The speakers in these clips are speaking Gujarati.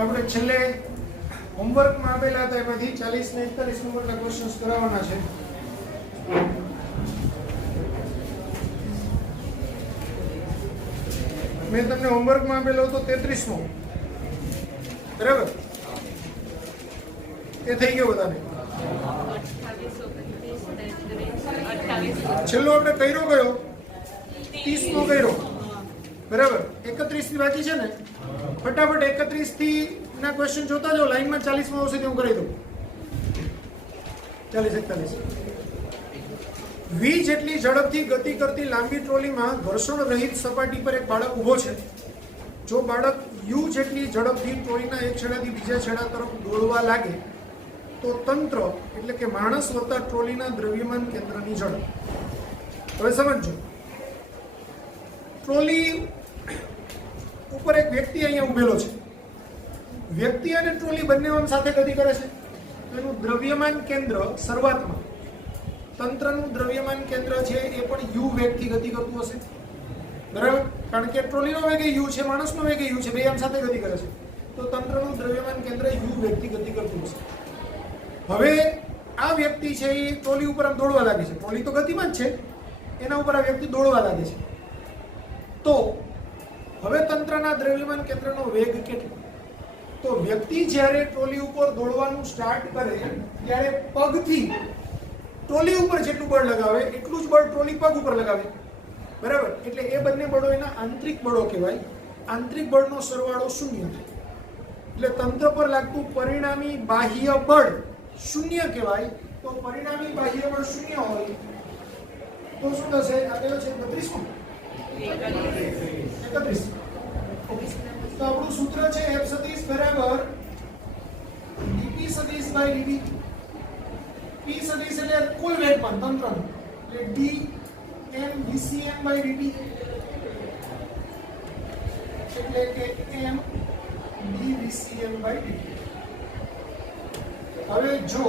આપણે છેલ્લે હોમવર્કમાં આપેલા હતા એમાંથી 40 ને 41 નંબરના ક્વેશ્ચન્સ કરાવવાના છે. મેં તમને હોમવર્કમાં આપેલો હતો 33મો, બરાબર? એ થઈ ગયો બધાને? છેલ્લો આપણે કર્યો કયો? 30મો કર્યો, બરાબર? 31 ની બાકી છે ને, ફટાફટ 31 થી ના ક્વેશ્ચન જોતા જાઓ. લાઈનમાં 40 માં આવશે તે હું કરી દઉં. 40 41 વી જેટલી ઝડપથી ગતિ કરતી લાંબી ટ્રોલીમાં ઘર્ષણ રહિત સપાટી પર એક બાળક ઊભો છે. જો બાળક યુ જેટલી ઝડપથી ટ્રોલીના એક છેડાથી બીજા છેડા તરફ દોડવા લાગે તો તંત્ર એટલે કે માણસ વત્તા ટ્રોલીના દ્રવ્યમાન કેન્દ્રની ઝડપ. હવે સમજો, ટ્રોલી ઉપર એક વ્યક્તિ અહીંયા ઉભેલો છે. વ્યક્તિ અને ટ્રોલી બંને આમ સાથે ગતિ કરે છે. એનું દ્રવ્યમાન કેન્દ્ર શરૂઆતમાં, તંત્રનું દ્રવ્યમાન કેન્દ્ર છે એ પણ યુ વેગથી ગતિ કરતું હશે, બરાબર? કારણ કે ટ્રોલીનો વેગ યુ છે, માણસનો વેગ યુ છે, બે આમ સાથે ગતિ કરે છે. તો તંત્રનું દ્રવ્યમાન કેન્દ્ર યુ વેગથી ગતિ કરતું હશે. હવે આ વ્યક્તિ છે એ ટ્રોલી ઉપર આમ દોડવા લાગે છે. ટ્રોલી તો ગતિમાં જ છે, એના ઉપર આ વ્યક્તિ દોડવા લાગે છે. તો હવે તંત્રના દ્રવ્યમાન કેન્દ્રનો વેગ કેટલો? તો વ્યક્તિ જ્યારે ટ્રોલી ઉપર દોડવાનું સ્ટાર્ટ કરે ત્યારે પગથી ટ્રોલી ઉપર જેટલું બળ લગાવે એટલું જ બળ ટ્રોલી પગ ઉપર લગાવે, બરાબર? એટલે એ બંને બળો એના આંતરિક બળો કહેવાય. આંતરિક બળનો સરવાળો 0 થાય. એટલે તંત્ર પર લાગતું પરિણામી બાહ્ય બળ 0 કહેવાય. તો પરિણામી બાહ્ય બળ 0 હોય તો શું થશે? આ કયો છે? 32મો. 31. તો આપણું સૂત્ર છે F સદિશ બરાબર dP સદિશ બાય dV. P સદિશ એટલે કુલ વેગમાન તંત્રનું, એટલે d m VCM by dt, એટલે કે m d VCM by dt. હવે જો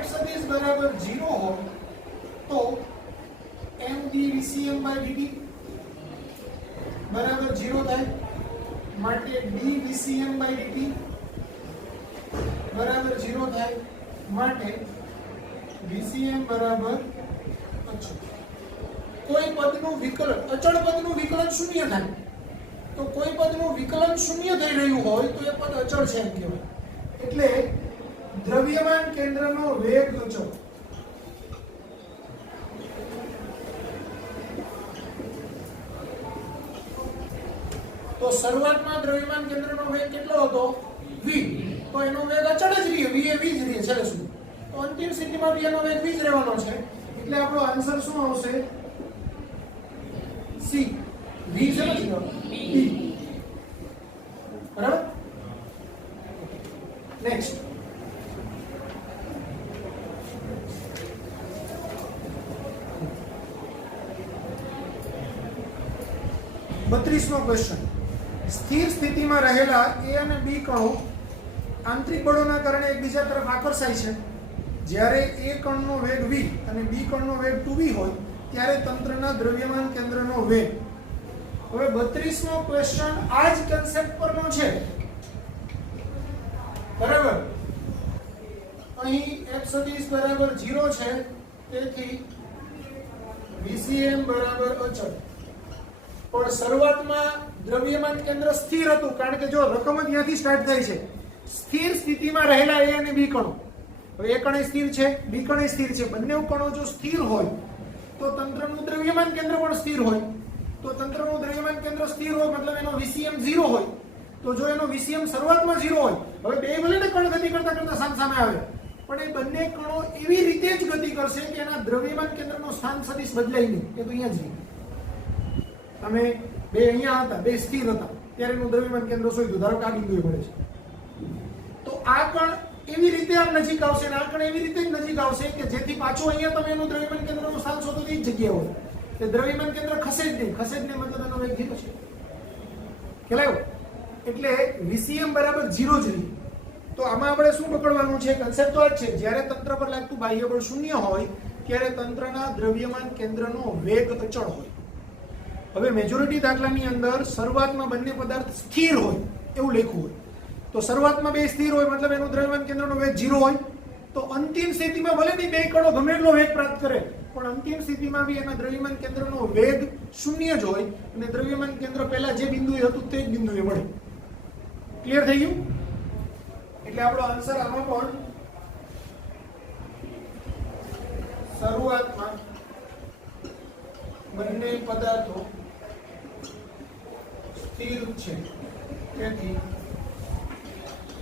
F સદિશ બરાબર 0 હોય તો m d VCM by dt બરાબર 0 થાય. માટે d VCM બાય dt બરાબર 0 થાય. માટે VCM બરાબર અચળ. કોઈ પદનું વિકલન, અચળ પદનું વિકલન 0 થાય. તો કોઈ પદનું વિકલન 0 થઈ રહ્યું હોય તો એ પદ અચળ છે એમ કહેવાય. એટલે દ્રવ્યમાન કેન્દ્રનો વેગ અચળ. તો શરૂઆતમાં દ્રવ્યમાન કેન્દ્રનો વેગ કેટલો હતો? v. તો એનો વેગ અચળ જ રહ્યો, v એ v જ રહે છે શું? તો અંતિમ સ્થિતિમાં v નો વેગ v જ રહેવાનો છે. એટલે આપણો આન્સર શું આવશે? c. v છે ને? b. બરાબર? નેક્સ્ટ. બત્રીસમો ક્વેશ્ચન. સ્થિર સ્થિતિમાં રહેલા A અને B કણો આંતરિક બળોના કારણે એકબીજા તરફ આકર્ષાય છે. જ્યારે A કણનો વેગ v અને B કણનો વેગ 2v હોય ત્યારે તંત્રના દ્રવ્યમાન કેન્દ્રનો વેગ. હવે 32મો ક્વેશ્ચન આ જ કન્સેપ્ટ પરનો છે, બરાબર? અહીં F સદિશ બરાબર 0 છે, તેથી VCM બરાબર અચળ. પણ શરૂઆતમાં દ્રવ્યમાન કેન્દ્ર સ્થિર હતું, કારણ કે જો રકમ જ ત્યાંથી સ્ટાર્ટ થાય છે. સ્થિર સ્થિતિમાં રહેલા A અને B કણો, હવે A કણ સ્થિર છે, B કણ સ્થિર છે. બંને કણો જો સ્થિર હોય તો તંત્રનું દ્રવ્યમાન કેન્દ્ર પણ સ્થિર હોય. તો તંત્રનું દ્રવ્યમાન કેન્દ્ર સ્થિર હોય મતલબ એનો VCM 0 હોય. તો જો એનો VCM શરૂઆતમાં 0 હોય, હવે બે ભલે ને કણ ગતિ કરતા કરતા સામે આવે, પણ એ બંને કણો એવી રીતે જ ગતિ કરશે કે એના દ્રવ્યમાન કેન્દ્રનો સ્થાન સદિશ બદલાય નહીં. એ તો અહીંયા જ રહે. તમે બે અહીંયા હતા, બે સ્થિર હતા, ત્યારે એનું દ્રવ્યમાન કેન્દ્ર શોધ્યું, ધારો કે આ બિંદુએ મળે છે. તો આ કણ એવી રીતે આમ નજીક આવશે ને આ કણ એવી રીતે જ નજીક આવશે કે જેથી પાછું અહીંયા તમે એનું દ્રવ્યમાન કેન્દ્રનું સ્થાન શોધો તો એ જ જગ્યાએ હોય. તે દ્રવ્યમાન કેન્દ્ર ખસે જ નહીં મતલબ એનો વેગ 0 છે. ખ્યાલ આવ્યો? એટલે VCM બરાબર 0 જ રહી. તો આમાં આપણે શું પકડવાનું છે? કન્સેપ્ટ તો આ જ છે, જ્યારે તંત્ર પર લાગતું બાહ્ય બળ 0 હોય ત્યારે તંત્રના દ્રવ્યમાન કેન્દ્રનો વેગ અચળ હોય. હવે મેજોરિટી દાખલાની અંદર શરૂઆતમાં બંને પદાર્થ સ્થિર હોય એવું લખ્યું હોય, તો શરૂઆતમાં બે સ્થિર હોય મતલબ એનું દ્રવ્યમાન કેન્દ્રનો વેગ 0 હોય. તો અંતિમ સ્થિતિમાં ભલે ની બે કણો ગમે એટલો વેગ પ્રાપ્ત કરે, પણ અંતિમ સ્થિતિમાં બી એના દ્રવ્યમાન કેન્દ્રનો વેગ 0 જ હોય અને દ્રવ્યમાન કેન્દ્ર પહેલા જે બિંદુએ હતું તે જ બિંદુએ મળે. ક્લિયર થઈ ગયું? એટલે આપણો આન્સર આમાં પણ શરૂઆતમાં બંને પદાર્થો સ્થિર છે તેથી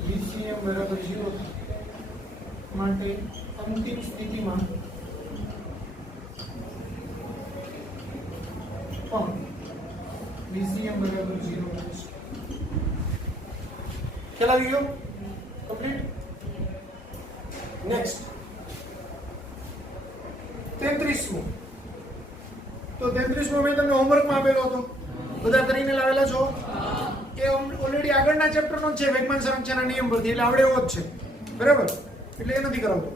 VCM બરાબર 0 માટે અંતિમ સ્થિતિમાં પણ VCM બરાબર 0 રહેશે. ખ્યાલ આવી ગયો? કમ્પ્લીટ. નેક્સ્ટ 33મો. તો 33મો મેં તમને હોમવર્કમાં આપેલો હતો, બધા કરીને લાવેલા છો? એ ઓલરેડી આગળના ચેપ્ટરનો જ છે, વેગમાન સંરક્ષણના નિયમ પરથી, એટલે આવડે એવો જ છે. બરાબર? એટલે એ નથી કરાવતો.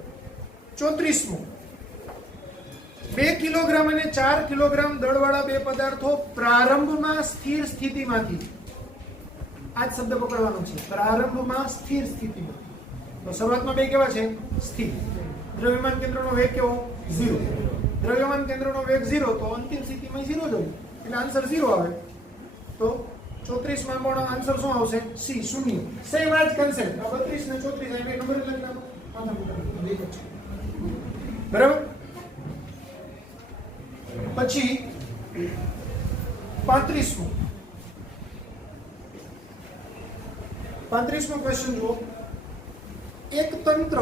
34મો. 2 કિલોગ્રામ અને 4 કિલોગ્રામ દળવાળા બે પદાર્થો પ્રારંભમાં સ્થિર સ્થિતિમાંથી, આ જ શબ્દ પકડવાનો છે, પ્રારંભમાં સ્થિર સ્થિતિમાં. તો શરૂઆતમાં બે કેવા છે? સ્થિર. દ્રવ્યમાન કેન્દ્રનો વેગ કેવો? 0. દ્રવ્યમાન કેન્દ્રનો વેગ 0, તો અંતિમ સ્થિતિમાં 0 જ હોય, એટલે આન્સર 0 આવે. તો 34માં પણ આન્સર શું આવશે? સી, 0. સેમ આ જ કન્સેપ્ટ. 32 ને 34 આ બે નંબર લખી નાખો. બરાબર? પછી 35મો. 35મો ક્વેશ્ચન જુઓ. એક તંત્ર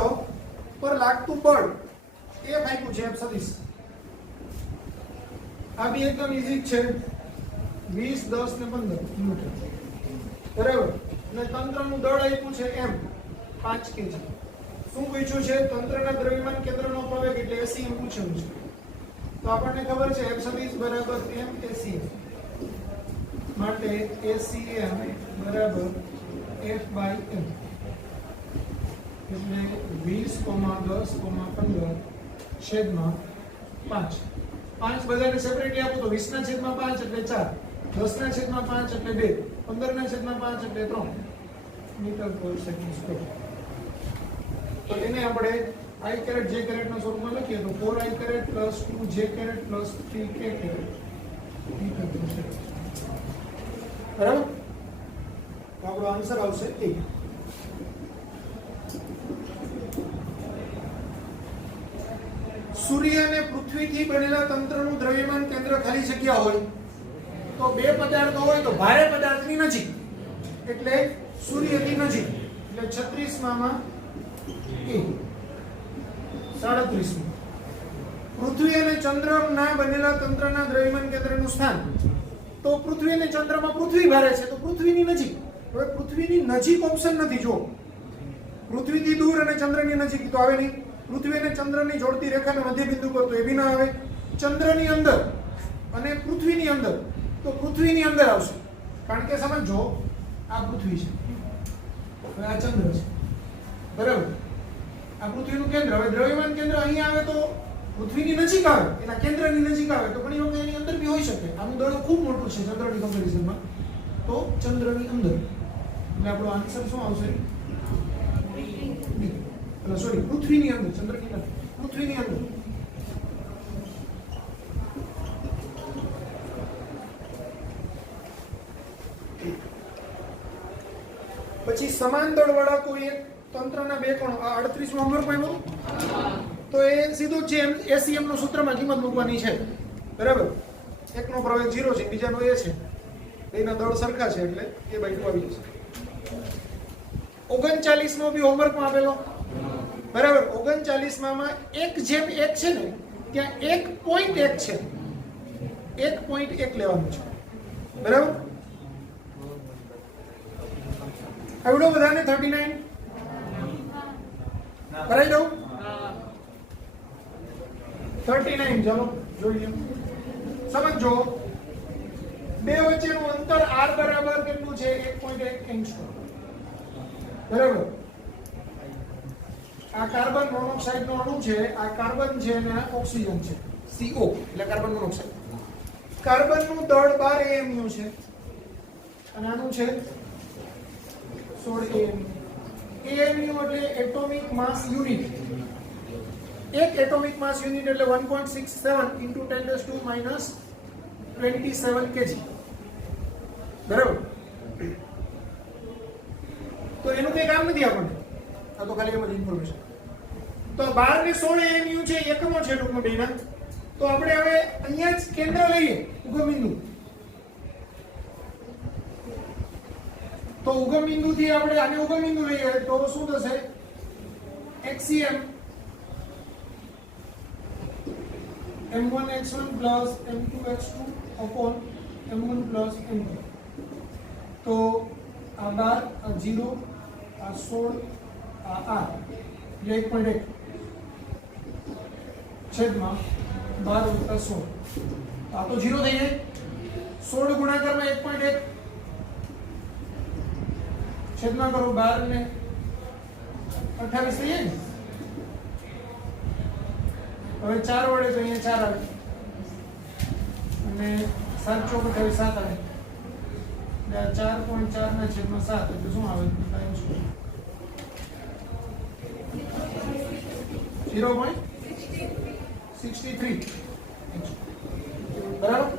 પર લાગતું બળ F આપ્યું છે, F સદિશ. આ બી એકદમ ઈઝી છે, 20, 10 ને 15 ન્યૂટન. બરાબર? અને તંત્રનું દળ આપ્યું છે M, 5 kg. શું પૂછ્યું છે? તંત્રના દ્રવ્યમાન કેન્દ્રનો પ્રવેગ એટલે ACM પૂછ્યું છે. તો આપણને ખબર છે F સદિશ બરાબર M ACM માટે ACM બરાબર F/M એટલે 20,10,15 છેદમાં 5. 5 બધાને સેપરેટલી આપો તો 20 ના છેદમાં 5 એટલે 4, 10 ના છેદમાં 5 એટલે 2, 15 ના છેદમાં 5 એટલે 3 મીટર પર સેકન્ડ સ્ક્વેર. તો એને આપણે I કેરેટ J કેરેટના સ્વરૂપમાં લખીએ તો 4I caret plus 2J caret plus 3K caret metre per second. બરાબર? આપણો આન્સર આવશે A. સૂર્ય અને પૃથ્વીથી બનેલા તંત્રનું દ્રવ્યમાન કેન્દ્ર ખાલી જગ્યા હોય તો બે પદાર્થો હોય તો ભારે પદાર્થની નજીક એટલે સૂર્યથી નજીક એટલે 36માં A. 37. પૃથ્વી અને ચંદ્રના બનેલા તંત્રના દ્રવ્યમાન કેન્દ્રનું સ્થાન. તો પૃથ્વી અને ચંદ્રમાં પૃથ્વી ભારે છે તો પૃથ્વીની નજીક. હવે પૃથ્વીની નજીક ઓપ્શન નથી. જો પૃથ્વીથી દૂર અને ચંદ્રની નજીક તો આવે નહીં. પૃથ્વી અને ચંદ્રની જોડતી રેખાને મધ્ય બિંદુ પર તો એ બી ના આવે. ચંદ્રની અંદર અને પૃથ્વીની અંદર તો પૃથ્વીની અંદર આવશે. કારણ કે સમજો આ પૃથ્વી છે, હવે આ ચંદ્ર છે, બરાબર? આ પૃથ્વીનું કેન્દ્ર. હવે દ્રવ્યમાન કેન્દ્ર અહીં આવે તો પૃથ્વીની નજીક આવે, એના કેન્દ્રની નજીક આવે તો ઘણી વખત એની અંદર બી હોઈ શકે. આનું દળ ખૂબ મોટું છે ચંદ્રની કમ્પેરિઝનમાં, તો ચંદ્રની અંદર. એટલે આપણો આન્સર શું આવશે? સોરી, પૃથ્વીની અંદર, ચંદ્રની અંદર, પૃથ્વીની અંદર. પછી સમાન દળવાળા કોઈ એક તંત્રના બે કણો, આ 38માં હોમવર્કમાં આવ્યું તો એ સીધું છે ACM નું સૂત્રમાં કિંમત મૂકવાની છે, બરાબર? એકનો પ્રવેગ 0 છે, બીજાનો A છે, એના દળ સરખા છે એટલે A/2 આવી જશે. 39મો બી હોમવર્કમાં આપેલો, બરાબર? 39માં 1/1 છે ને, ત્યાં 1.1 છે, 1.1 લેવાનું છે, બરાબર? આવડો બધાને 39 કરાઈ દઉં? 39 ચાલો જોઈએ. સમજો બે વચ્ચેનું અંતર r બરાબર કેટલું છે 1.1 એંગસ્ટ્રોમ બરાબર આ કાર્બન મોનોક્સાઇડ નો અણુ છે આ કાર્બન છે અને આ ઓક્સિજન છે CO એટલે કાર્બન મોનોક્સાઇડ કાર્બન નું દળ 12 AMU છે અને આનું છે 16 AMU AMU એટલે એટોમિક માસ યુનિટ એક એટોમિક માસ યુનિટ એટલે 1.67 into 10⁻⁻27 kg બરાબર તો એનું કઈ કામ નથી આપણને આ તો ખાલી એમ જ ઇન્ફોર્મેશન તો 12 ને 16 AMU છે એકમો છે ટૂંકમાં બેના તો આપણે હવે અહીંયા જ કેન્દ્ર લઈએ ઉગમ બિંદુ તો ઉગમ બિંદુ થી આપણે આને ઉગમ બિંદુ લઈએ તો શું થશે HCM m1x1 plus m2x2 upon m1 plus m2 તો આ 12 આ 0 આ 16 આ 8 એટલે 1.1 છેદમાં 12 વત્તા 16 આ તો 0 થઈ જાય 16 ગુણાકારમાં 1.1 છેદમાં કરો 12 ને 28 થઈ જાય ને હવે 4 વડે તો અહીંયા 4 આવે અને 7 ચોક 28 7 આવે એટલે 4.4 ના છેદમાં 7 એટલે શું આવે 0.63 બરાબર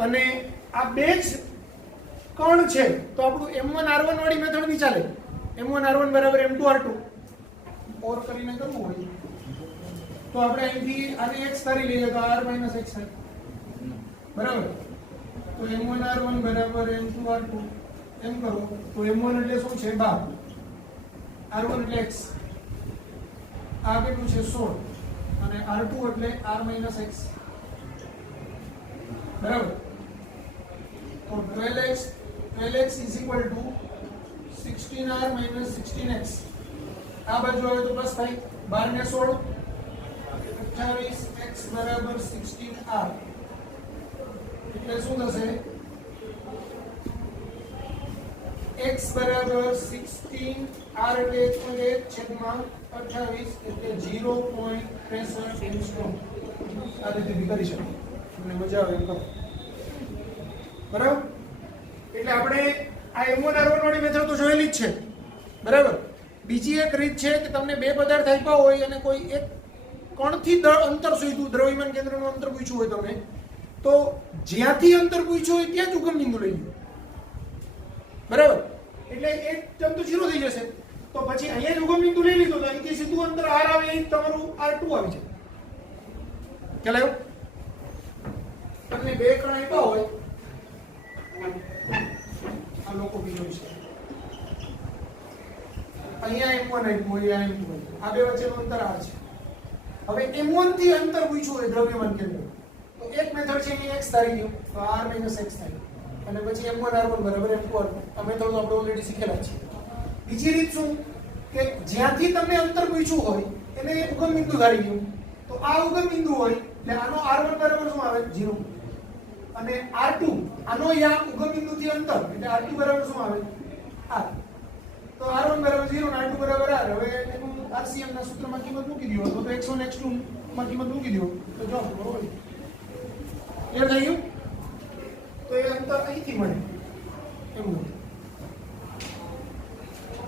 અને આ બે જ કણ છે તો આપણું m1r1 વાળી મેથડ બી ચાલે m1r1 બરાબર m2r2 ઓર કરીને કરવું હોય તો આપણે અહીંથી આને x કરી લઈએ તો r - x થાય બરાબર તો m1r1 બરાબર m2r2 એમ કરો તો m1 એટલે શું છે 12 r1 એટલે x આ કેટલું છે 16 અને r2 એટલે r - x બરાબર તો 12x is equal to 16r - 16x આ બાજુ આવે તો પ્લસ થાય 12 ને 16 28x બરાબર 16r એટલે શું થશે x બરાબર 16 r એટલે 1.1 છેદમાં 28 એટલે 0.63 એંગસ્ટ્રોમ આ રીતે બી કરી શકો તમને મજા આવે એમ કરો બરાબર એટલે આપણે આ m1r1 વાળી મેથડ તો જોયેલી જ છે બરાબર બીજી એક રીત છે કે તમને બે પદાર્થ આપ્યા હોય અને કોઈ એક કણથી અંતર શોધ્યું દ્રવ્યમાન કેન્દ્રનું અંતર પૂછ્યું હોય તમે તો જ્યાંથી અંતર પૂછ્યું હોય ત્યાં જ ઉગમ બિંદુ લઈ લો બરાબર એટલે એક ટર્મ તો 0 થઈ જશે તો પછી અહીંયા જ ઉગમ બિંદુ લઈ લીધો તો અહીંથી સીધું અંતર r આવે એ તમારું r2 આવી જાય ખ્યાલ આવ્યો તમને બે કણ આપ્યા હોય આ લોકો બી જોઈ છે અહીંયા m1 આપ્યું હોય આ m2 આ બે વચ્ચેનું અંતર r છે હવે m1 થી અંતર પૂછ્યું હોય દ્રવ્યમાન કેન્દ્ર તો એક મેથડ છે અહીં x ધારી લ્યો તો r - x થાય અને પછી m1r1 બરાબર m2r2 આ મેથડ તો આપણે ઓલરેડી શીખેલા છે બીજી રીત શું કે જ્યાંથી તમને અંતર પૂછ્યું હોય એને ઉગમ બિંદુ ધારી લ્યો તો આ ઉગમ બિંદુ હોય એટલે આનો r1 બરાબર શું આવે 0 અને r2 આનો યા ઉગમ બિંદુથી અંતર એટલે r2 બરાબર શું આવે r તો r1 બરાબર 0 અને r2 બરાબર r હવે એનું RCM ના સૂત્રમાં કિંમત મૂકી દો તો x1 x2 માં કિંમત મૂકી દો તો જવાબ બરોબર ક્લિયર થઈ ગયું તો એ અંતર અહીંથી મળે એવું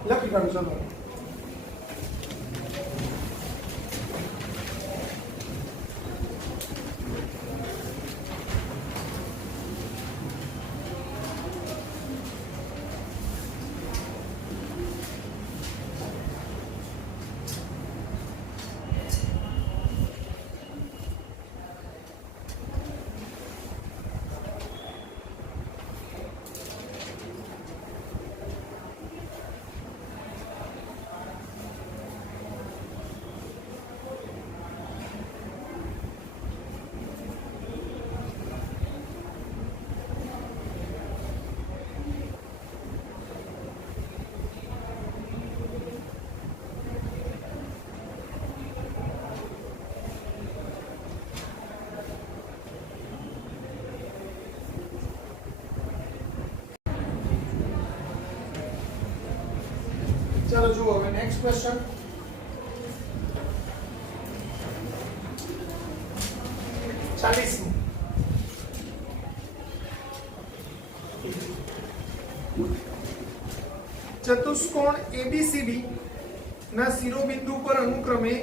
લખી કાઢો ચાલો ચાલો જુઓ હવે નેક્સ્ટ ક્વેશ્ચન. ચતુષ્કોણ એબીસીડી ના શિરોબિંદુ પર અનુક્રમે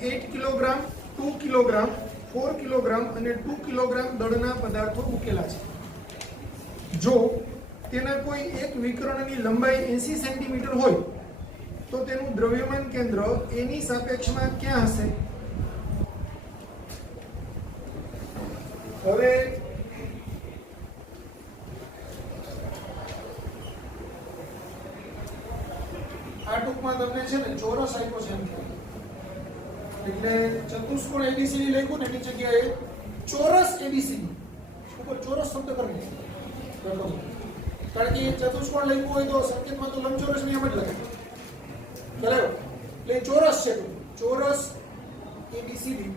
8 કિલોગ્રામ, 2 કિલોગ્રામ, 4 કિલોગ્રામ અને 2 કિલોગ્રામ દળના પદાર્થો મૂકેલા છે. જો તેના કોઈ એક વિકર્ણની લંબાઈ 80 સેન્ટીમીટર હોય તો તેનું દ્રવ્યમાન કેન્દ્ર એની સાપેક્ષમાં ક્યાં હશે? હવે આ ટૂંકમાં તમને છે ને ચોરસ આપ્યો છે એમ કહેવાય. એટલે ચતુષ્કોણ એબીસીડી લખ્યું ને એની જગ્યાએ ચોરસ એબીસીડી ઉપર ચોરસ શબ્દ કરી દો. કારણ કે ચતુષ્કોણ લખ્યું હોય તો સંકેતમાં તો લંબચોરસ ની એમ જ લખે. બરાબર? એટલે ચોરસ છે. ચોરસ એબીસીડી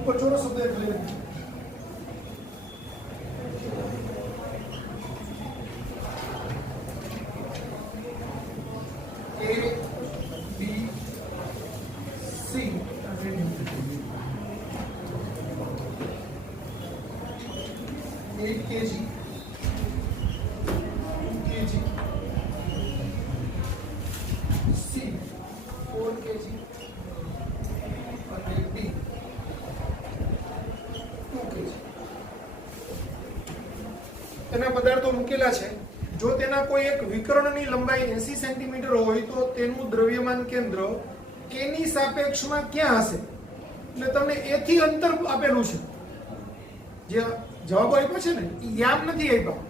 ઉપર ચોરસ શબ્દ લખી દો. A, B, C. 8 kg, 2 kg, C, 4 kg, અને D, 2 kg. તેના પદાર્થો મૂકેલા છે. જો તેના કોઈ એક વિકર્ણની લંબાઈ 80 સેન્ટીમીટર હોય તો તેનું દ્રવ્યમાન કેન્દ્ર એની સાપેક્ષમાં ક્યાં હશે? એટલે તમને એ થી અંતર આપેલું છે. જે જવાબો આપ્યો છે ને એ યામ નથી આપ્યા,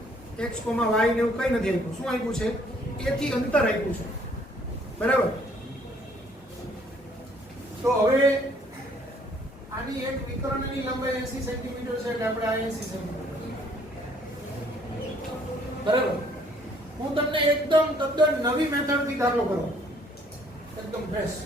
x, y ને એવું કઈ નથી આપ્યું. શું આપ્યું છે? એ થી અંતર આપ્યું છે. બરાબર? તો હવે આની એક વિકર્ણની લંબાઈ 80 સેન્ટીમીટર છે એટલે આપણે આ 80 સેન્ટીમીટર. બરાબર? હું તમને એકદમ તદ્દન નવી મેથડ થી દાખલો કરો, એકદમ ફ્રેશ.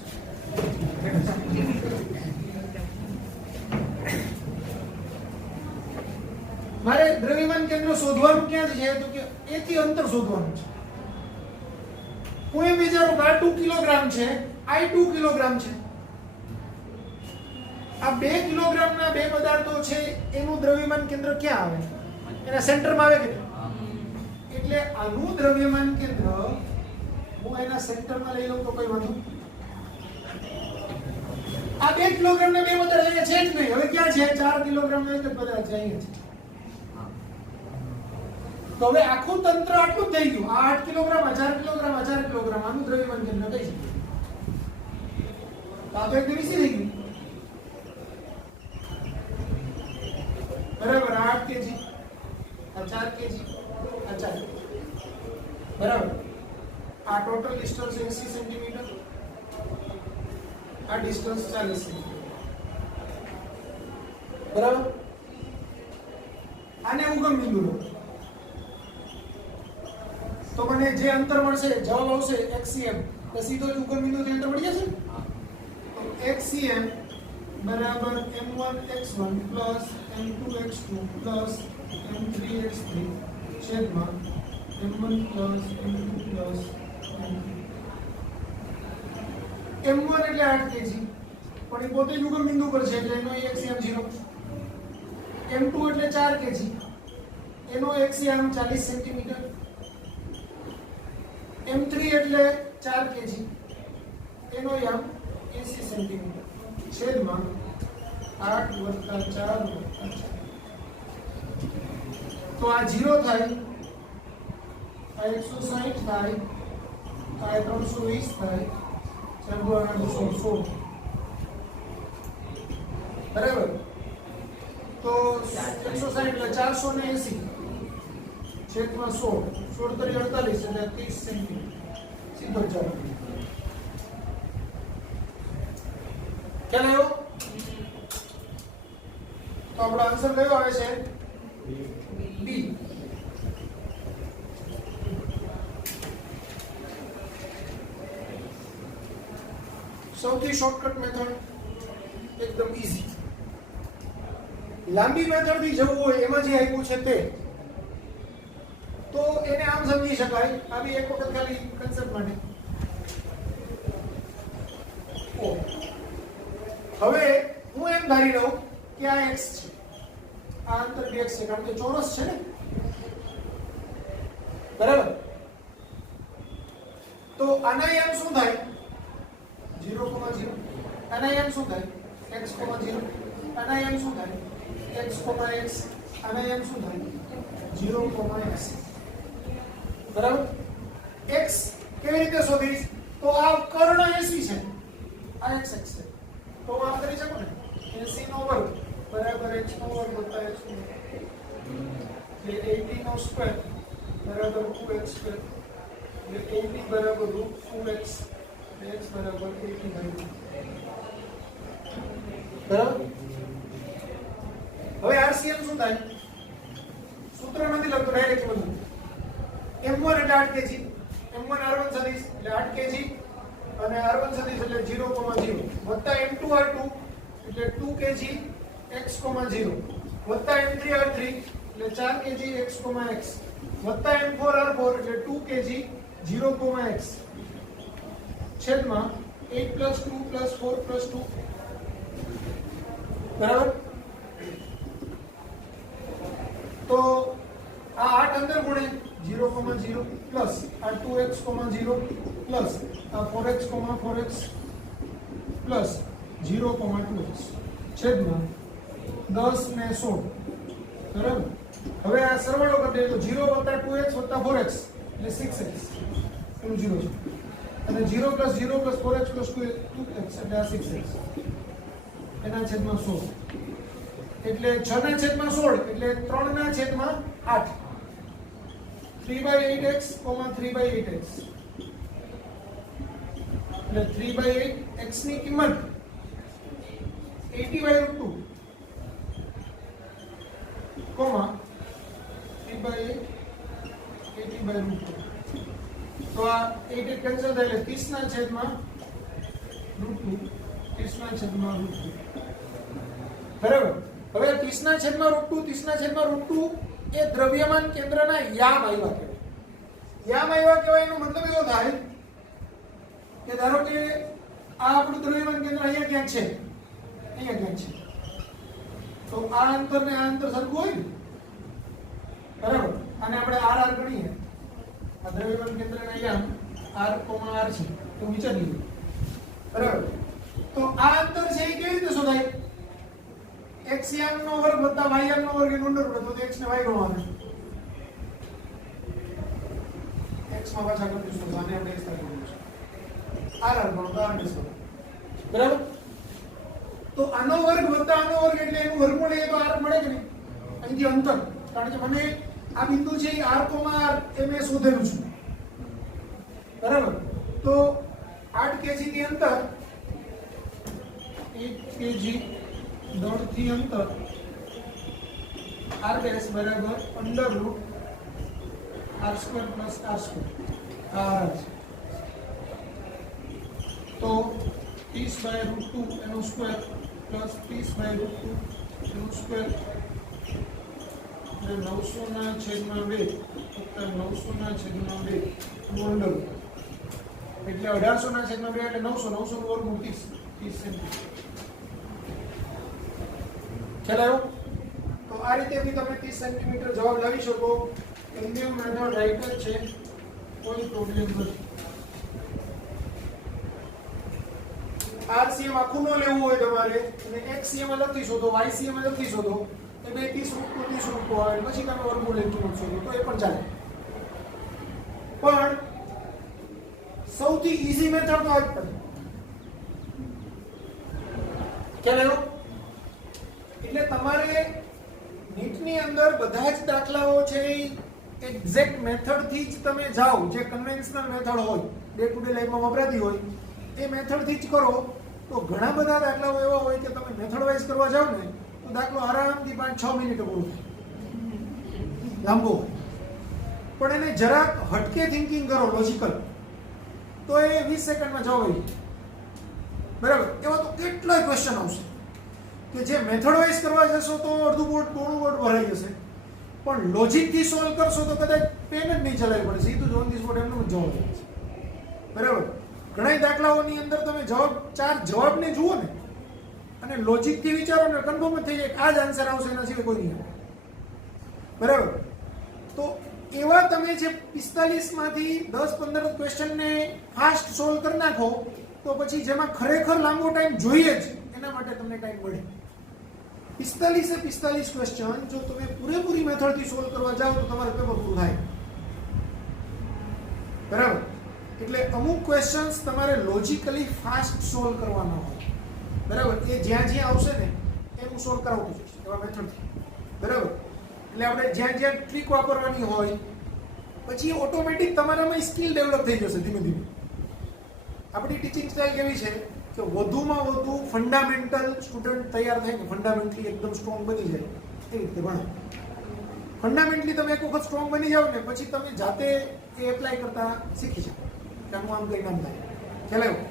મારે દ્રવ્યમાન કેન્દ્ર શોધવાનું ક્યાં છે? તો કે એ થી અંતર શોધવાનું છે. હું એમ વિચારું કે આ 2 કિલોગ્રામ છે, આ 2 કિલોગ્રામ છે. આ 2 કિલોગ્રામના બે પદાર્થો છે એનું દ્રવ્યમાન કેન્દ્ર ક્યાં આવે? એના સેન્ટરમાં આવે કે? એટલે આનું દ્રવ્યમાન કેન્દ્ર હું એના સેન્ટરમાં લઈ લઉં તો કઈ વાંધો? આ 2 કિલોગ્રામના બે પદાર્થ અહીંયા છે જ નહીં. હવે ક્યાં છે? 4 કિલોગ્રામનો એક જ પદાર્થ છે, અહીંયા છે. તો હવે આખું તંત્ર આટલું થઈ ગયું. આ 8 કિલોગ્રામ, આ 4 કિલોગ્રામ, આ 4 કિલોગ્રામ, આનું દ્રવ્યમાન કેન્દ્ર કઈ છે? આ તો એકદમ ઈઝી થઈ ગયું. બરાબર? 8 કેજી, આ 4 કેજી, આ 4. બરાબર? આ ટોટલ ડિસ્ટન્સ 80 સેન્ટીમીટર, આ ડિસ્ટન્સ 40 સેન્ટીમીટર. બરાબર? આને ઉગમ બિંદુ લો તો મને જે અંતર મળશે જવાબ આવશે xcm. તો સીધો જ ઉગમ બિંદુથી અંતર મળી જશે. તો xcm બરાબર m1x1 m2x2 m3x3 છેદમાં m1 m2 m1 એટલે 8 કેજી, પણ એ પોતે જ ઉગમ બિંદુ પર છે એટલે એનો xcm 0. m2 એટલે 4 કેજી, એનો xcm 40 સેન્ટીમીટર. m3 એટલે 4 કેજી, એનો યામ 80 સેન્ટીમીટર છેદમાં 8 + 4 + 4. તો આ 0 થાય, આ 160 થાય, આ 320 થાય, ચાલો આ 216. બરાબર? તો 160 એટલે 480 છેદમાં 16, 16 × 48 એટલે 30 સેન્ટીમીટર. સીધો જવાબ. ખ્યાલ આવ્યો? તો આપણો આન્સર કયો આવે છે? બી. સૌથી શોર્ટકટ મેથડ, એકદમ ઈઝી. લાંબી મેથડ થી જવું હોય એમાં જે આપ્યું છે તે, તો એને આમ સમજી શકાય. આવી એક વખત ખાલી કન્સેપ્ટ માટે O. હવે હું એમ ધારી લઉં કે આ x છે, આ અંતર dx છે, કારણ કે ચોરસ છે ને, બરાબર? તો આના યામ શું થાય? 0,0. આના યામ શું થાય? x, 0. આના યામ શું થાય? x, x. આના યામ શું થાય? 0,x. બરાબર? x કેવી રીતે શોધીશ? તો આ કર્ણ 80 છે, આ x છે, તો આ કરી શકો ને 80 નો વર્ગ બરાબર x નો વર્ગ વત્તા x નો વર્ગ, એટલે 80 નો સ્ક્વેર બરાબર 2x સ્ક્વેર, એટલે 80 બરાબર √2x, x બરાબર 80/2. બરાબર? હવે RCM શું થાય? સૂત્ર નથી લખતો, ડાયરેક્ટ બધું. m1 એટલે 8 kg, m1 r1 સદિશ એટલે 8 kg અને r1 સદિશ એટલે 0,0 વત્તા m2 r2 એટલે 2 kg x, 0 વત્તા m3 r3 એટલે 4 kg x, x વત્તા m4 r4 એટલે 2 kg 0,x છેદમાં 8 + 2 + 4 + 2. બરાબર? તો આ 8 અંદર ગુણે 0,0 પ્લસ આ 2x, 0 પ્લસ આ 4x, 4x પ્લસ 0,2x છેદમાં 10 ને 16. બરાબર? હવે આ સરવાળો કરી દઈએ તો 0 વત્તા 2x વત્તા 4x એટલે 6x એનું 0 છે, અને 0 + 0 + 4x + 2x એટલે આ 6x એના છેદમાં 16 એટલે 6 ના છેદમાં 16 એટલે 3 ના છેદમાં 8. 3/8x, 3/8x એટલે 3/8 x ની કિંમત 80/√2 3/8 80/√2. તો આ 8 કેન્સલ થાય એટલે 30 ના છેદમાં √2, 30 ના છેદમાં √2. બરાબર? હવે 30 ના છેદમાં √2, 30 ના છેદમાં √2 એ દ્રવ્યમાન કેન્દ્રના યામ આવ્યા કહેવાય. યામ આવ્યા કહેવાય એનો મતલબ એવો થાય કે ધારો કે આ આપણું દ્રવ્યમાન કેન્દ્ર અહીંયા ક્યાંક છે, અહીંયા ક્યાંક છે, તો આ અંતર ને આ અંતર સરખું હોય ને, બરાબર? અને આપણે r ગણીએ, આ દ્રવ્યમાન કેન્દ્રના યામ r, r છે તો વિચારી લો. બરાબર? તો આ અંતર છે એ કેવી રીતે શોધાય? x યામનો વર્ગ વત્તા y યામનો વર્ગ એનો અંડર રૂટ, તો x ને y ગણવાના, x માં પાછા કરી દઈશું, આને આપણે x તરીકે લઈશું, r ગણો તો r દઈશું. બરાબર? તો આનો વર્ગ વત્તા આનો વર્ગ એટલે એનું વર્ગમૂળ એ તો r મળે કે નહીં? અહીંથી અંતર, કારણ કે મને આ બિંદુ છે એ r, r એ મેં શોધેલું છે. બરાબર? તો 8 kg ની અંતર 1 kg દોડથી અંતર r ડેશ બરાબર √r² + r², r તો 30/√2 એનો સ્ક્વેર પ્લસ 30/√2 એનો સ્ક્વેર એટલે 900/2 વત્તા 900/2 નું અંડર એટલે 1800/2 એટલે 900 નું વર્ગમૂળ 30 સેન્ટીમીટર. ખ્યાલ આવ્યો? તો આ રીતે બી તમે 30 સેન્ટીમીટર જવાબ લાવી શકો. એમની મેથડ રાઈટ જ છે, કોઈ પ્રોબ્લેમ નથી. RCM આખું ન લેવું હોય તમારે અને XCM લખી શોધો, YCM લખી શોધો, એ બે 30 આવે પછી તમે વર્ગમૂળ લઈ શોધો તો એ પણ ચાલે. પણ સૌથી ઈઝી મેથડ તો આ જ પડે. ખ્યાલ આવ્યો? એટલે તમારે નીટની અંદર બધા જ દાખલાઓ છે એ એક્ઝેક્ટ મેથડ થી જ તમે જાઓ, જે કન્વેન્શનલ મેથડ હોય, ડે ટુ ડે લાઈફમાં વપરાતી હોય એ મેથડ થી જ કરો. તો ઘણા બધા દાખલાઓ એવા હોય કે તમે મેથડ વાઇઝ કરવા જાઓ ને તો દાખલો આરામથી 5-6 મિનિટ પૂરો થાય, લાંબો. પણ એને જરાક હટકે થિંકિંગ કરો, લોજિકલ, તો એ 20 સેકન્ડમાં જવાબ આવી જાય. બરાબર? એવા તો કેટલાય ક્વેશ્ચન આવશે કે જે મેથડ વાઇઝ કરવા જશો તો અડધું બોર્ડ પોણું બોર્ડ ભરાઈ જશે, પણ લોજિક થી સોલ્વ કરશો તો કદાચ પેન જ નહીં ચલાવી પડે, સીધું જ ઓન ધી સ્પોટ એમનું જવાબ આવશે. બરાબર? ઘણા દાખલાઓની અંદર તમે ચાર જવાબને જુઓ ને અને લોજિકથી વિચારો ને કન્ફર્મ જ થઈ જાય આ જ આન્સર આવશે, એના સિવાય કોઈ નહીં આવે. બરાબર? તો એવા તમે જે 45 માંથી 10-15 ક્વેશ્ચનને ફાસ્ટ સોલ્વ કરી નાખો તો પછી જેમાં ખરેખર લાંબો ટાઈમ જોઈએ જ એના માટે તમને ટાઈમ મળે. 45 ક્વેશ્ચન જો તમે પૂરેપૂરી મેથડથી સોલ્વ કરવા જાઓ તો તમારું પેપર પૂરું થાય. બરાબર? એટલે અમુક ક્વેશ્ચન્સ તમારે લોજિકલી ફાસ્ટ સોલ્વ કરવાના હોય. બરાબર? એ જ્યાં આવશે ને એનું સોલ્વ કરાવતું જશે એવા મેથડથી. બરાબર? એટલે આપણે જ્યાં ટ્રીક વાપરવાની હોય પછી ઓટોમેટિક તમારામાં સ્કિલ ડેવલપ થઈ જશે ધીમે ધીમે. આપણી ટીચિંગ સ્ટાઇલ કેવી છે કે વધુમાં વધુ ફંડામેન્ટલ સ્ટુડન્ટ તૈયાર થાય ને ફંડામેન્ટલી એકદમ સ્ટ્રોંગ બની જાય એ રીતે ભણો. ફંડામેન્ટલી તમે એક વખત સ્ટ્રોંગ બની જાઓ ને પછી તમે જાતે એ એપ્લાય કરતા શીખી શકો કે આનું આમ કઈ નામ થાય. ખ્યાલ આવ્યો?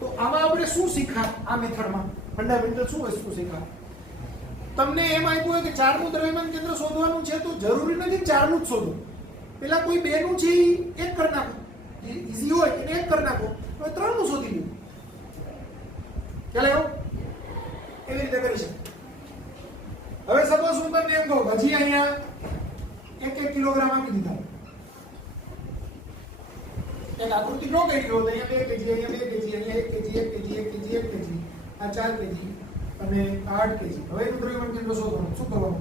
તો આમાં આપણે શું શીખા? આ મેથડમાં ફંડામેન્ટલ શું વસ્તુ શીખા? તમને એમ આપ્યું હોય કે 4 નું દ્રવ્યમાન કેન્દ્ર શોધવાનું છે તો જરૂરી નથી 4 નું જ શોધો. પેલા કોઈ 2 નું છે એક કરી નાખો, ઈઝી હોય એને એક કરી નાખો, હવે 3 નું શોધી લો. ચાલે એવું એવી રીતે કરી શકે. હવે સપોઝ હું તમને એમ કહું હજી અહીંયા 1 કિલોગ્રામ આપી દીધા, એક આકૃતિ ડ્રો કરી લો તો અહીંયા 2 kg, અહીંયા 2 kg, અહીંયા 1 kg, 1 kg, 1 kg, 1 kg, આ 4 kg અને 8 kg. હવે એનું દ્રવ્યમાન કેન્દ્ર શોધવાનું. શું કરવાનું?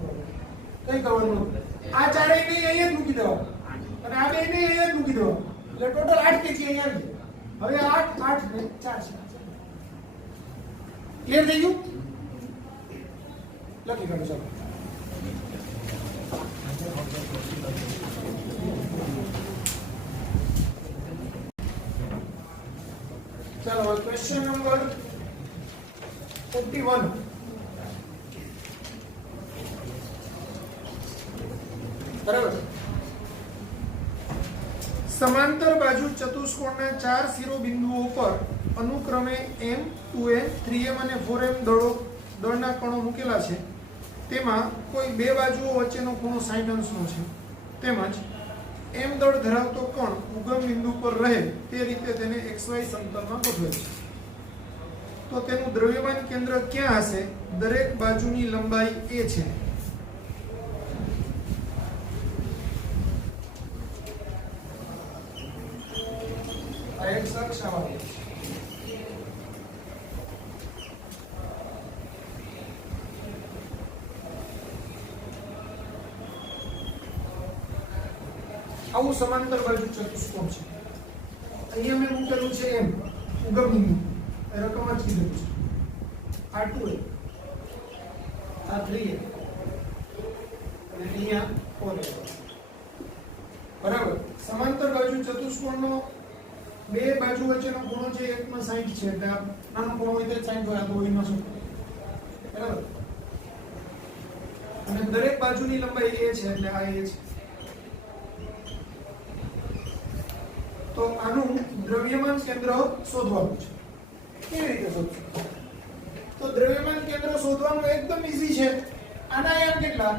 કઈ કરવાનું? આ ચારેય ને અહીંયા જ મૂકી દેવાનું અને આ બે ને અહીંયા જ મૂકી દેવાનું એટલે ટોટલ 8 kg અહીંયા આવી જાય. હવે 8 ને 4 છે. ક્લિયર થઈ ગયું? લખી કાઢો. ચાલો ક્વેશ્ચન નંબર 41. બરાબર? સમાંતર બાજુ ચતુષ્કોણના 4 શિરોબિંદુઓ પર અનુક્રમે m, 2m, 3m અને 4m દળના કણો મૂકેલા છે. તેમાં કોઈ બે બાજુઓ વચ્ચેનો ખૂણો 60 અંશનો છે. તેમજ m દળ ધરાવતો કણ ઉગમ બિંદુ પર રહે તે રીતે તેને xy સમતલમાં ગોઠવેલ છે. તો તેનું દ્રવ્યમાન કેન્દ્ર ક્યાં હશે? દરેક બાજુની લંબાઈ a છે. આ એક અક્ષ આવા આવું સમાંતર બાજુ ચતુષ્કોણ છે. અહીંયા મેં મૂકેલું છે m ઉગમ બિંદુ, રકમ જ કીધું છે. આ 2m, આ 3m અને અહીંયા 4m. બરાબર? સમાંતર બાજુ ચતુષ્કોણનો બે બાજુ વચ્ચેનો ખૂણો છે એકમાં 60 છે એટલે નાનો ખૂણો હોય તો 60 હોય, તો એમાં શું? બરાબર? અને દરેક બાજુની લંબાઈ a છે એટલે આ a છે. તો આનું દ્રવ્યમાન કેન્દ્ર શોધવાનું છે. કેવી રીતે શોધશું? તો દ્રવ્યમાન કેન્દ્ર શોધવાનું એકદમ ઈઝી છે. આના યામ કેટલા?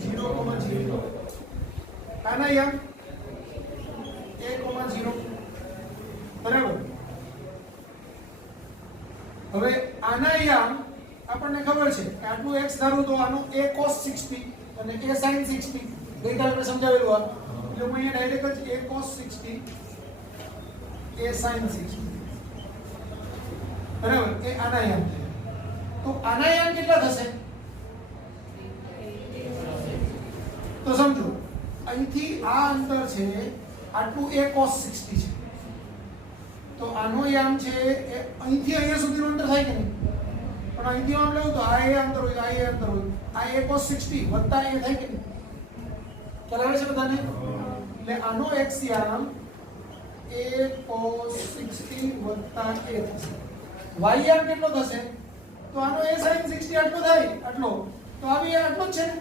0,0. આના યામ 1,0. બરાબર? હવે આના યામ આપણને ખબર છે કે આટલું x ધારું તો આનું a cos 60 અને a sin 60 ગઈકાલે આપણે સમજાવેલું આ. એટલે હું અહીંયા ડાયરેક્ટ જ a cos 60 a sin 60. બરાબર? એ આના યામ. તો આના યામ કેટલા થશે? તો સમજો અહીંથી આ અંતર છે આટલું a cos 60 છે. તો આનો યામ છે એ અહીંથી અહીંયા સુધીનું અંતર થાય કે નહીં? પણ અહીંથી આમ લેવું તો આ એ અંતર હોય, આ એ અંતર હોય, આ a cos 60 વત્તા a થાય કે નહીં? ખ્યાલ આવે છે બધાને? એટલે આનો x યામ a cos 60 વત્તા a થશે. y યામ કેટલો થશે? તો આનો a sin 60 આટલો થાય, આટલો. તો આ બી આટલો જ છે ને?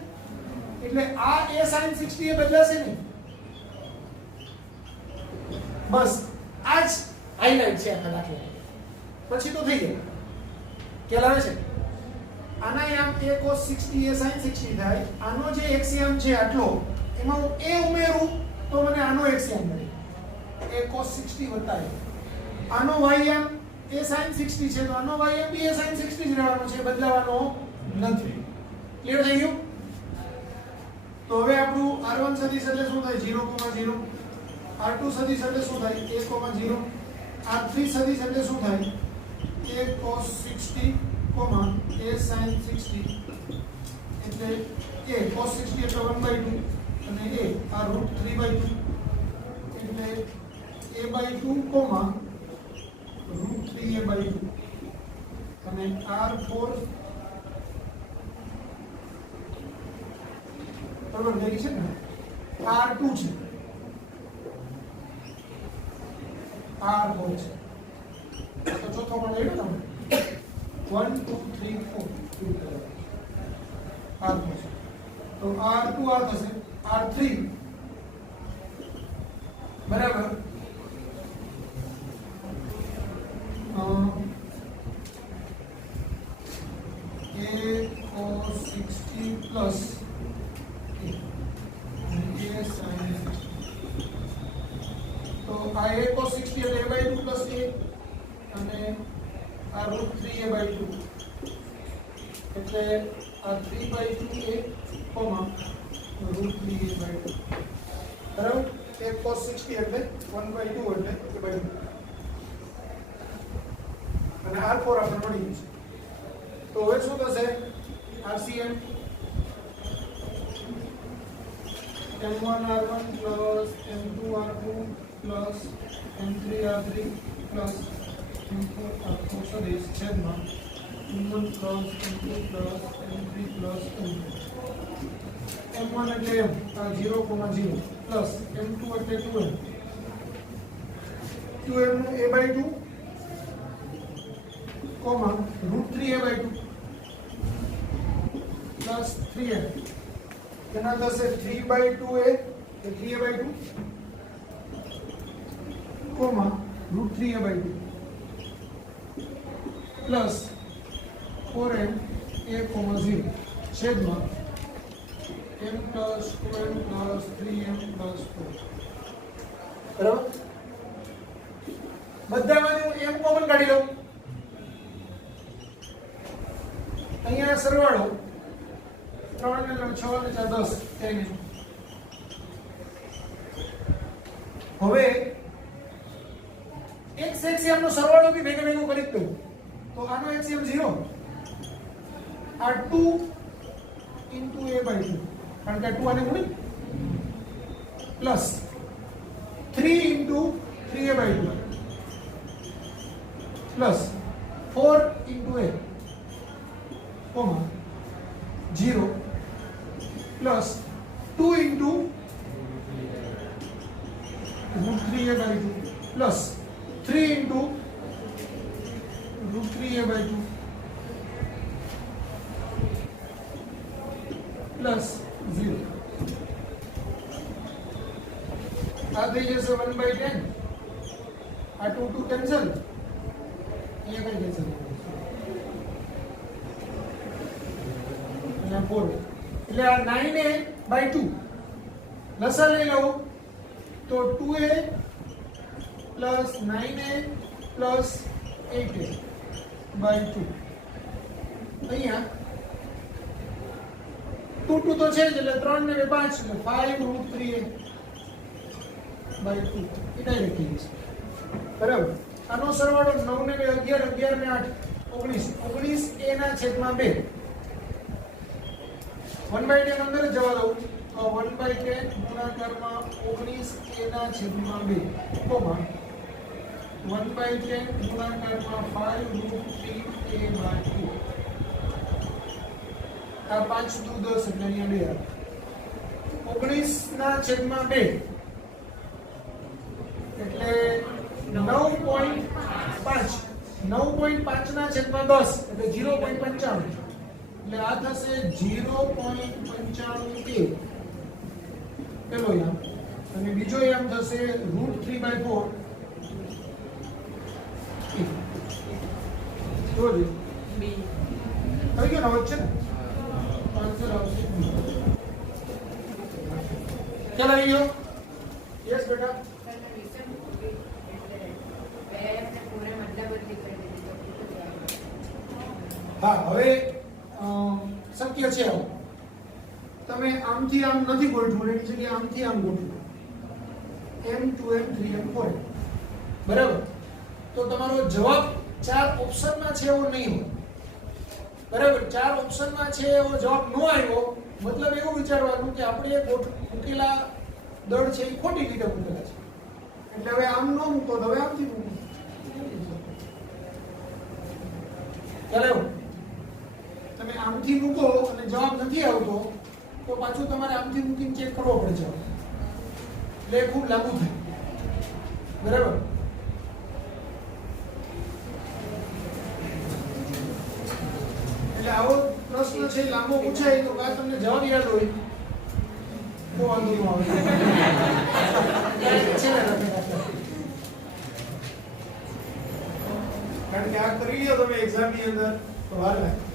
એટલે આ a sin 60 એ બદલાશે નહીં. બસ આ જ હાઈલાઈટ છે આખા દાખલા. પછી તો થઈ જાય. ખ્યાલ આવે છે? આના યામ a cos 60 a sin 60 થાય. આનો જે x યામ છે આટલો, એમાં હું a ઉમેરું તો મને આનો x યામ મળે. એ cos 60 વત્તા a. આનો ym એ sin 60 છે તો આનો ym બી એ sin 60 જ રહેવાનો છે, બદલાવાનો નથી. ક્લિયર થઈ ગયું? તો હવે આપણું r1 સદિશ એટલે શું થાય? 0, 0. r2 સદિશ એટલે શું થાય? a, 0. r3 સદિશ એટલે શું થાય? a cos 60, a sin 60. એટલે a cos 60 એટલે 1/2 અને a √3/2 એટલે a/2, √3a/2 અને r4 બરાબર થઈ છે ને? r2 છે, r4 છે. તો ચોથો પણ લઈ લો તમે. 1 2 3 4 r4 છે. તો r2 આ થશે r3 બરાબર a cos 60 plus a sin 60. તો આ a cos 60 એટલે a/2 plus a અને આ √3a/2 એટલે આ 3/2a, √3a/2 બરાબર. a cos 60 એટલે 1/2 એટલે a/2 અને r4 આપણે મળી ગયું છે. તો હવે શું થશે? RCM m1 r1 plus m2 r2 plus m3 r3 plus m4 r4 સદિશ છેદમાં m1 plus m2 plus m3 plus m1 એટલે m 0, 0 plus m2 એટલે 2m, 2m નું a/2, √3a/2 plus 3m એના થશે 3/2a એટલે 3a/2, √3a/2 plus 4m a, 0 છેદમાં m plus 2m plus 3m plus 4. બરાબર. બધામાંથી હું m કોમન કાઢી લઉં. અહીંયા સરવાળો 3 ને 6 ને 4 10 થઈ ગયું. હવે x એક્સિયમ નો સરવાળો બી ભેગો ભેગો કરી દઉં તો આનો એક્સિયમ 0, આ 2 into a/2 કારણ કે 2 આને ગુણી plus 3 into 3a/2 plus 4 into a, 0 plus 2 into √3a/2 plus 3 into √3a/2 plus 0. આ થઈ જશે 1/10. આ 2 કેન્સલ, અહીંયા કઈ કેન્સલ 4 એટલે આ 9a/2 લસા લઈ લઉં તો 2a plus 9a plus 8a/2 અહીંયા 2 તો છે જ એટલે 3 ને 5 એટલે 5√3a/2 એ ડાયરેક્ટ થઈ જશે. બરાબર. આનો સરવાળો 9 ને 11, 11 ને 8 19, 19a ના છેદમાં 2 1/10 અંદર જ જવા દઉં તો 1/10 ગુણાકારમાં 19a ના છેદમાં 2, 1/10 ગુણાકારમાં 5√3a/2 આ 5 દુ 10 એટલે અહીંયા 2 19 ના છેદમાં 2 એટલે 9.5, 9.5 ના છેદમાં 10 એટલે 0.95 એટલે આ થશે 0.95a પેલો યામ અને બીજો યામ થશે √3/4 જોજો બી થઈ ગયો ને વચ્ચે ને આન્સર આવશે ચાલ આવી ગયો યસ બેટા હા હવે શક્ય છે આવું તમે આમથી આમ નથી ગોઠવું એની જગ્યાએ આમથી આમ ગોઠવું m2 m3 m4 બરાબર તો તમારો જવાબ 4 ઓપ્શનમાં છે એવો નહીં હોય બરાબર 4 ઓપ્શનમાં છે એવો જવાબ ન આવ્યો મતલબ એવું વિચારવાનું કે આપણે મૂકેલા દળ છે એ ખોટી રીતે મૂકેલા છે એટલે હવે આમ ન મૂકો તો હવે આમથી મૂકો બરાબર તમે આમથી મૂકો અને જવાબ નથી આવતો તો પાછું તમારે આમથી મૂકીને ચેક કરવો પડે છે એટલે ખૂબ લાંબુ થાય બરાબર એટલે આવો પ્રશ્ન છે લાંબો પૂછાય તો કાં તમને જવાબ યાદ હોય તો વાંધો ન આવે કારણ કે આ કરી લ્યો તમે એક્ઝામની અંદર તો વાર લાગે